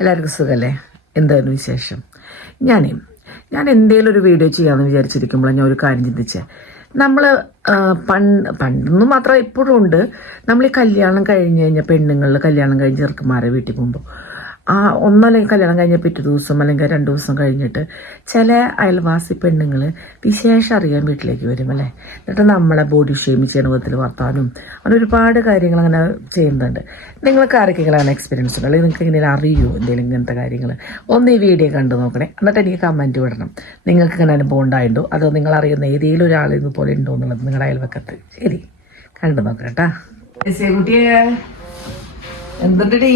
എല്ലാവർക്കും സുഖമല്ലേ എന്തായിരുന്നു വിശേഷം? ഞാനേ ഞാൻ എന്തേലും ഒരു വീഡിയോ ചെയ്യാമെന്ന് വിചാരിച്ചിരിക്കുമ്പോൾ ഞാൻ ഒരു കാര്യം ചിന്തിച്ചേ. നമ്മൾ പണ്ട് പണ്ടൊന്നും മാത്രം ഇപ്പോഴും ഉണ്ട്. നമ്മൾ ഈ കല്യാണം കഴിഞ്ഞ് കഴിഞ്ഞാൽ പെണ്ണുങ്ങളിൽ കല്യാണം കഴിഞ്ഞ് ചെറുക്കന്മാരെ വീട്ടിൽ പോകുമ്പോൾ ആ ഒന്നല്ലെങ്കിൽ കല്യാണം കഴിഞ്ഞ പിറ്റേ ദിവസം അല്ലെങ്കിൽ രണ്ട് ദിവസം കഴിഞ്ഞിട്ട് ചില അയൽവാസി പെണ്ണുങ്ങൾ വിശേഷം അറിയാൻ വീട്ടിലേക്ക് വരും അല്ലേ? എന്നിട്ട് നമ്മളെ ബോഡി ഷെയിം ചെയ്യണ വിധത്തിൽ വർത്താനും. അങ്ങനെ ഒരുപാട് കാര്യങ്ങൾ അങ്ങനെ ചെയ്യുന്നുണ്ട്. നിങ്ങൾക്ക് അങ്ങനെ എക്സ്പീരിയൻസ് ഉണ്ടോ അല്ലെങ്കിൽ നിങ്ങൾക്ക് ഇങ്ങനെ അറിയുമോ എന്തെങ്കിലും ഇങ്ങനത്തെ കാര്യങ്ങൾ ഒന്ന് ഈ വീഡിയോ കണ്ടു നോക്കണേ. എന്നിട്ട് എനിക്ക് കമന്റ് വിടണം നിങ്ങൾക്ക് ഇങ്ങനെ അനുഭവം ഉണ്ടായിട്ടുണ്ടോ? അതോ നിങ്ങൾ അറിയുന്ന ഏതെങ്കിലും ഒരാൾ ഇതുപോലെ ഉണ്ടോ എന്നുള്ളത് നിങ്ങളുടെ അയൽവക്കത്ത്. ശരി. കണ്ടു നോക്കട്ടാ കുട്ടിയെ. എന്തുണ്ടടി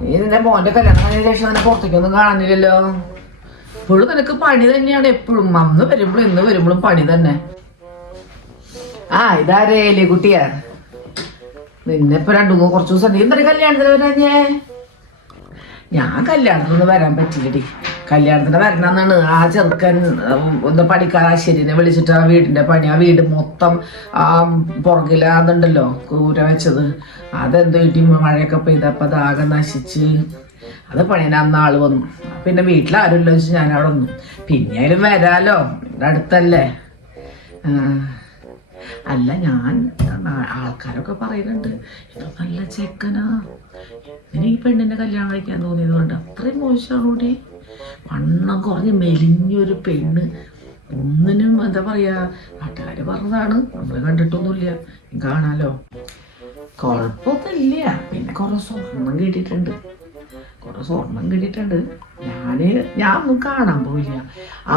നീ നിന്റെ മോന്റെ കല്യാണം കഴിഞ്ഞ ശേഷം നിന്നെ പുറത്തേക്കൊന്നും കാണാനില്ലല്ലോ. ഇപ്പോഴും നിനക്ക് പണി തന്നെയാണ് എപ്പോഴും. അന്ന് വരുമ്പോഴും ഇന്ന് വരുമ്പോഴും പണി തന്നെ. ആ ഇതാരേ കുട്ടിയാ? നിന്നെ ഇപ്പൊ രണ്ടു മൂന്ന് കുറച്ച് ദിവസം നീ എന്തൊരു കല്യാണത്തിന് വരാഞ്ഞേ? ഞാൻ കല്യാണത്തിനൊന്നും വരാൻ പറ്റില്ലടി. കല്യാണത്തിന് വരണമെന്നാണ് ആ ചെറുക്കൻ ഒന്ന് പണിക്കാർ ശരിനെ വിളിച്ചിട്ട് ആ വീടിന്റെ പണി ആ വീട് മൊത്തം ആ പുറകില അതുണ്ടല്ലോ കൂര വെച്ചത്. അതെന്തോ മഴയൊക്കെ പെയ്തപ്പോ അതാകെ നശിച്ച് അത് പണിന് അന്ന് ആൾ വന്നു. പിന്നെ വീട്ടിൽ ആരുമില്ല വെച്ച് ഞാൻ അവിടെ വന്നു പിന്നെ വരാലോ അടുത്തല്ലേ? അല്ല ഞാൻ ആൾക്കാരൊക്കെ പറയുന്നുണ്ട് ഇത് നല്ല ചെക്കനാ. ഇങ്ങനെ ഈ പെണ്ണിന്റെ കല്യാണം കഴിക്കാൻ തോന്നിയത് കൊണ്ട്? അത്രയും മോശമാണ് കൂടി വണ്ണം കുറഞ്ഞ് മെലിഞ്ഞൊരു പെണ്ണ്. ഒന്നിനും എന്താ പറയാ നാട്ടുകാര് പറഞ്ഞതാണ്. നമ്മൾ കണ്ടിട്ടൊന്നുമില്ല. കാണാലോ. കുഴപ്പമൊന്നുമില്ല. പിന്നെ കുറെ സ്വർണം കിട്ടിയിട്ടുണ്ട്. കുറെ സ്വർണം കിട്ടിയിട്ടുണ്ട്. ഞാൻ ഞാൻ ഒന്നും കാണാൻ പോയില്ല.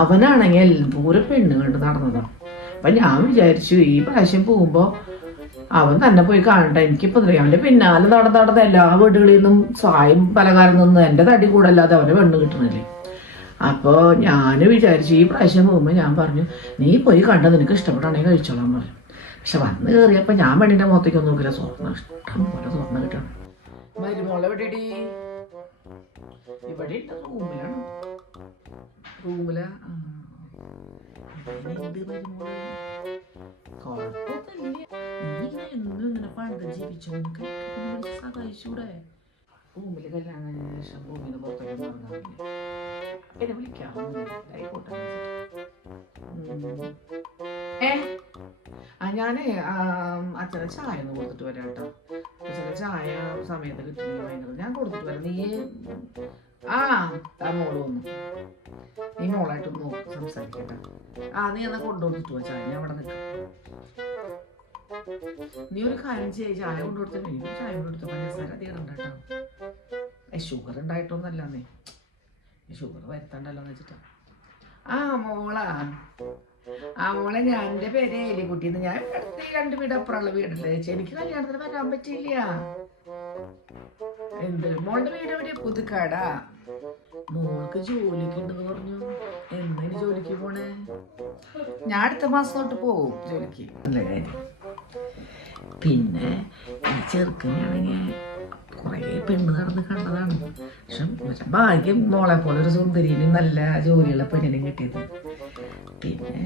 അവനാണെങ്കിൽ പൂരെ പെണ്ണ് കണ്ട് നടന്നതാണ് അപ്പൊ ഞാൻ വിചാരിച്ചു ഈ പ്രാവശ്യം പോകുമ്പോ അവൻ തന്നെ പോയി കാണണ്ട എനിക്കിപ്പോ അറിയാം അവന്റെ പിന്നാലെ നടന്ന് നടന്ന് എല്ലാ വീടുകളിൽ നിന്നും സായും പലകാരം നിന്ന് എന്റെ തടി കൂടല്ലാതെ അവന്റെ പെണ്ണ് കിട്ടണില്ലേ. അപ്പോ ഞാൻ വിചാരിച്ചു ഈ പ്രാവശ്യം പോകുമ്പോൾ ഞാൻ പറഞ്ഞു നീ പോയി കണ്ട? നിനക്ക് ഇഷ്ടപ്പെട്ടാണെങ്കിൽ കഴിച്ചോളാൻ പറഞ്ഞു. പക്ഷെ വന്ന് കയറിയപ്പോൾ ഞാൻ പെണ്ണിന്റെ മുഖത്തേക്ക് ഒന്നും നോക്കില്ല. സ്വർണം ഇഷ്ടം പോലെ സ്വർണം കിട്ടണം. മരുമോളെ എവിടെടി ഇവിടെ റൂമിലാണ്. റൂമിലാ. സഹായിച്ചൂടെ? റൂമിൽ കല്യാണം ശേഷം ഭൂമിയുടെ പുറത്തേക്ക് ഇറങ്ങാറില്ല എന്നെ വിളിക്കാം? ആയിക്കോട്ടെ. ഏ? ആ ഞാനേ അച്ഛനെ ചായ ഒന്ന് കൊടുത്തിട്ട് വരാം കേട്ടോ. അച്ഛനെ ചായ സമയത്ത് കിട്ടില്ല ഞാൻ കൊടുത്തിട്ട് വരാം. നീ ആ ആ മോൾ വന്നു. നീ മോളായിട്ടൊന്ന് നോക്ക് സംസാരിക്കട്ടെ ആ നീ എന്നാ കൊണ്ടുവന്നിട്ട് പോ ചായ. ഞാൻ അവിടെ നിൽക്കാം. നീ ഒരു കാര്യം ചെയ്യ ചായ കൊണ്ടുകൊടുത്തിട്ട് ചായ കൊണ്ടുകൊടുത്ത പഞ്ചസാര ഉണ്ട് കേട്ടോ. ഷുഗർ ഉണ്ടായിട്ടൊന്നല്ല നീ. ഷുഗർ വരുത്തണ്ടല്ലോ എന്ന് വെച്ചിട്ടാ. ആ മോളാ. ആ മോളെ ഞാൻ എന്റെ പേര് എലിക്കുട്ടി എന്ന് ഞാൻ രണ്ട് വീട് അപ്പുറമുള്ള ചേച്ചി എനിക്ക് കല്യാണത്തിന് വരാൻ പറ്റില്ല എന്ത്? മോളുടെ വീട് എവിടെയാ പുതുക്കാടാ. മോൾക്ക് ജോലിക്ക് ഉണ്ടെന്ന് പറഞ്ഞു. എന്നതിന് ജോലിക്ക് പോണേ? ഞാൻ അടുത്ത മാസം തൊട്ട് പോവും ജോലിക്ക്. പിന്നെ ഈ ചെറുക്കനാണെങ്കിൽ കുറേ പെണ്ണ് നടന്ന് കണ്ടതാണ് പക്ഷെ ഭാഗ്യം മോളെ പോലെ ഒരു സുന്ദരിനും നല്ല ജോലിയുള്ള പെണ്ണിനും കിട്ടിയത്. പിന്നെ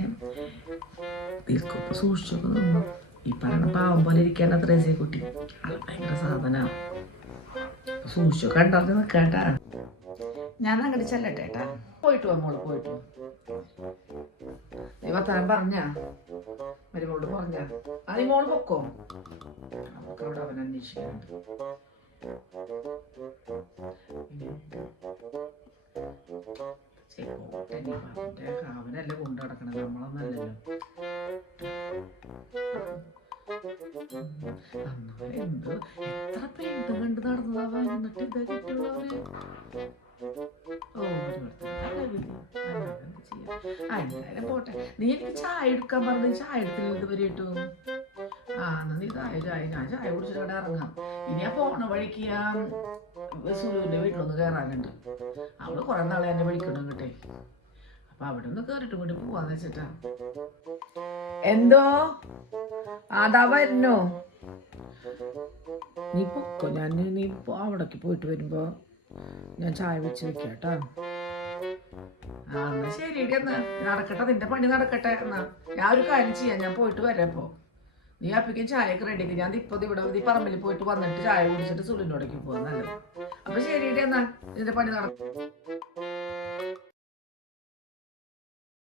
ദീർഘപ്പ് സൂക്ഷിച്ചൊക്കെ നിന്നു ഈ പറയണ പാവം പോലെ ഇരിക്കേണ്ട ത്രേസേ കുട്ടി. ഭയങ്കര സാധന. സൂക്ഷിച്ചു കണ്ടറിഞ്ഞ് നിൽക്കാട്ടാ ഞാൻ അങ്ങോട്ട് ചെല്ലട്ടെ ഏട്ടാ പോയിട്ട് മോൾ പോയിട്ട്. നീ വർത്താനം പറഞ്ഞ? മരുമോളോട് പറഞ്ഞ ആ മോൾ പൊക്കോ? നമുക്ക് അവിടെ അവൻ അന്വേഷിക്കാനുണ്ട്. അവനല്ലേ കൊണ്ടു നടക്കണത്? നമ്മളൊന്നല്ലല്ലോ എന്ത്? എത്ര പോട്ടെ. നീ എനിക്ക് ചായ എടുക്കാൻ പറഞ്ഞു. ചായ എടുത്തില്ല ഇതുവരെ ഇട്ടു? ആ എന്നാ നീ ചായ ചായ ഞാൻ ചായ കുടിച്ചിട്ട് ഇറങ്ങാം. പോണ വഴിക്ക് ആ സുലുവിന്റെ വീട്ടിലൊന്ന് കയറാനുണ്ട് അവൾ കുറെ നാളെ എന്നെ വിളിക്കണം കേട്ടെ അപ്പൊ അവിടെ ഒന്ന് കേറിട്ട് കൂടി പോവാന്ന് വെച്ചിട്ടാ. എന്തോ? അതാ വരുന്നോ. നീ പൊക്കോ? ഞാൻ നീ അവിടേക്ക് പോയിട്ട് വരുമ്പോ ഞാൻ ചായ വെച്ച് വെക്കാട്ടാ കേട്ടാ. ആ ശരി എന്നാ. നടക്കട്ടെ നിന്റെ പണി നടക്കട്ടെ എന്നാ. ഞാൻ ഒരു കാര്യം ചെയ്യാം. ഞാൻ പോയിട്ട് വരാം ഇപ്പൊ. നീ അപ്പിക്കും ചായക്ക് റെഡിക്ക് ഞാൻ ഇപ്പൊ ഇവിടെ ഈ പറമ്പിൽ പോയിട്ട് വന്നിട്ട് ചായ കുടിച്ചിട്ട് സുലിനോടേക്ക് പോവാൻ നല്ലത്. അപ്പൊ ശരിയുടെ എന്നാ. ഇതിന്റെ പണി നടക്കും